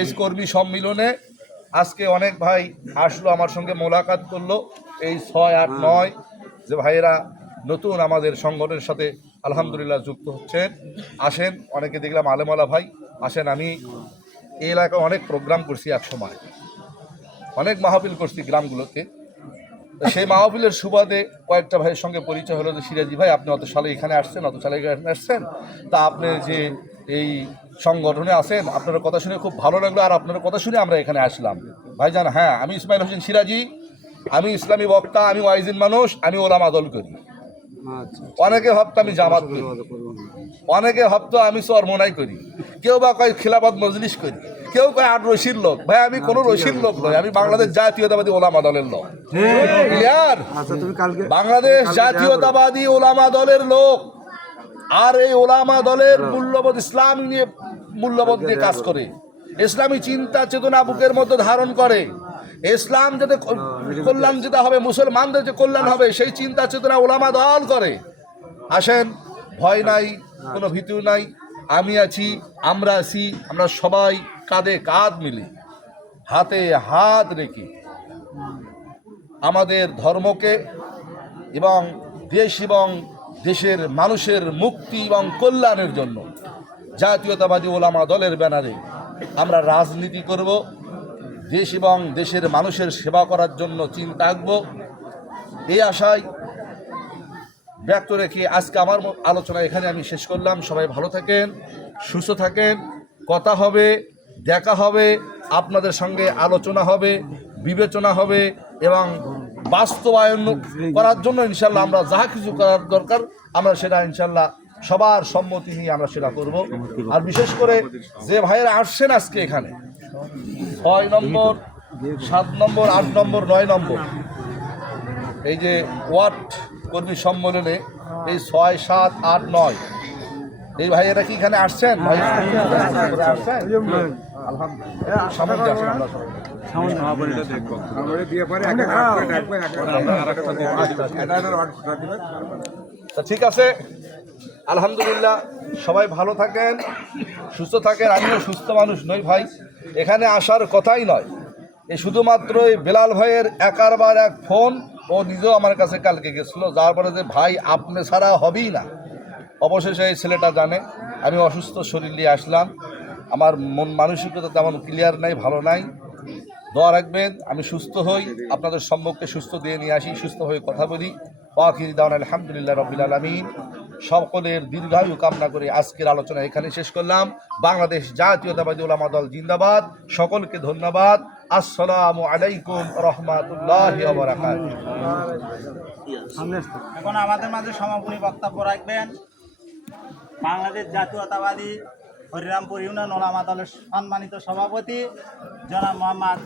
এই কর্মী সম্মিলনে আজকে অনেক ভাই আসলো, আমার সঙ্গে মোলাকাত করলো। এই 6, 8, 9 যে ভাইয়েরা নতুন আমাদের সংগঠনের সাথে আলহামদুলিল্লাহ যুক্ত হচ্ছেন, আসেন। অনেকে দেখলাম আলেমালা ভাই আসেন। আমি এই এলাকায় অনেক প্রোগ্রাম করছি, এক সময় অনেক মাহফিল করছি গ্রামগুলোতে। সেই মাহফিলের সুবাদে কয়েকটা ভাইয়ের সঙ্গে পরিচয় হলো যে সিরাজি ভাই আপনি অত সালে এখানে আসছেন, অত সালে এখানে আসছেন, তা আপনি যে এই সংগঠনে আছেন আপনার কথা শুনে খুব ভালো লাগলো, আর আপনার কথা শুনে আমরা এখানে আসলাম। ভাইজান হ্যাঁ, আমি ইসমাইল হোসেন সিরাজি, আমি ইসলামী বক্তা, আমি ওয়াইজিন মানুষ, আমি ওলামা দল করি। অনেকে ভাবতো আমি জামাত করি, অনেকে ভাবতো আমি চরমোনাই করি, কেউ বা কয় খিলাফত মজলিস করি, কেউ কয় আর রশির লোক। ভাই আমি কোনো রশির লোক নয়, আমি বাংলাদেশ জাতীয়তাবাদী ওলামা দলের লোক। ক্লিয়ার? বাংলাদেশ জাতীয়তাবাদী ওলামা দলের লোক। আর এই ওলামা দলের মূল্যবোধ ইসলাম নিয়ে, মূল্যবোধ নিয়ে কাজ করে, ইসলামী চিন্তা চেতনা বুকের মধ্যে ধারণ করে। ইসলাম যাতে কল্যাণ যেটা হবে, মুসলমানদের যে কল্যাণ হবে, সেই চিন্তা চেতনা ওলামা দল করে। আসেন, ভয় নাই, কোনো ভীতি নাই, আমি আছি, আমরা আছি, আমরা সবাই কাঁধে কাঁধ মিলি, হাতে হাত রেখে আমাদের ধর্মকে এবং দেশ এবং দেশের মানুষের মুক্তি এবং কল্যাণের জন্য জাতীয়তাবাদী ওলামা দলের ব্যানারে আমরা রাজনীতি করব, দেশ এবং দেশের মানুষের সেবা করার জন্য চিন্তা আঁকব। এই আশায় ব্যক্ত রেখে আজকে আমার আলোচনা এখানে আমি শেষ করলাম। সবাই ভালো থাকেন, সুস্থ থাকেন, কথা হবে, দেখা হবে, আপনাদের সঙ্গে আলোচনা হবে, বিবেচনা হবে এবং বাস্তবায়ন করার জন্য ইনশাল্লাহ আমরা যাহা কিছু করার দরকার আমরা সেটা ইনশাল্লাহ সবার সম্মতি নিয়ে আমরা সেটা করব। আর বিশেষ করে যে ভাইয়েরা আসছেন আজকে এখানে 6 নম্বর, 7 নম্বর, 8 নম্বর, 9 নম্বর, এই যে ওয়ার্ড কর্মী সম্মেলনে এই 6, 7, 8, 9 এই ভাইয়েরা কি এখানে আসছেন? ভাই ঠিক আছে, আলহামদুলিল্লাহ, সবাই ভালো থাকেন, সুস্থ থাকেন। আমিও সুস্থ মানুষ নই ভাই, এখানে আসার কথাই নয়। এই শুধুমাত্র এই বেলাল ভাইয়ের একারবার এক ফোন, ও নিজেও আমার কাছে কালকে গেছিলো, যার পরে যে ভাই আপনি ছাড়া হবেই না। অবশেষে এই ছেলেটা জানে আমি অসুস্থ শরীর নিয়ে আসলাম, আমার মন মানসিকতা তেমন ক্লিয়ার নাই, ভালো নাই। দোয়া রাখবেন আমি সুস্থ হই, আপনাদের সম্মুখে সুস্থ দিয়ে নিয়ে আসি, সুস্থ হয়ে কথা বলি। ওয়াখির দাওয়ানা আলহামদুলিল্লাহ রাব্বিল আলামিন। সকলের দীর্ঘায়ু কামনা করে আজকের আলোচনা এখানে শেষ করলাম। বাংলাদেশ জাতীয়তাবাদী ওলামা দল জিন্দাবাদ। সকলকে ধন্যবাদ। আসসালামু আলাইকুম রহমাতুল্লাহি ওয়া বারাকাতুহু। এখন আমাদের মাঝে সমাপনী বক্তব্য রাখবেন বাংলাদেশ জাতীয়তাবাদী হরিরামপুর ইউনিয়ন ওলামা দলের সম্মানিত সভাপতি জনাব মোহাম্মদ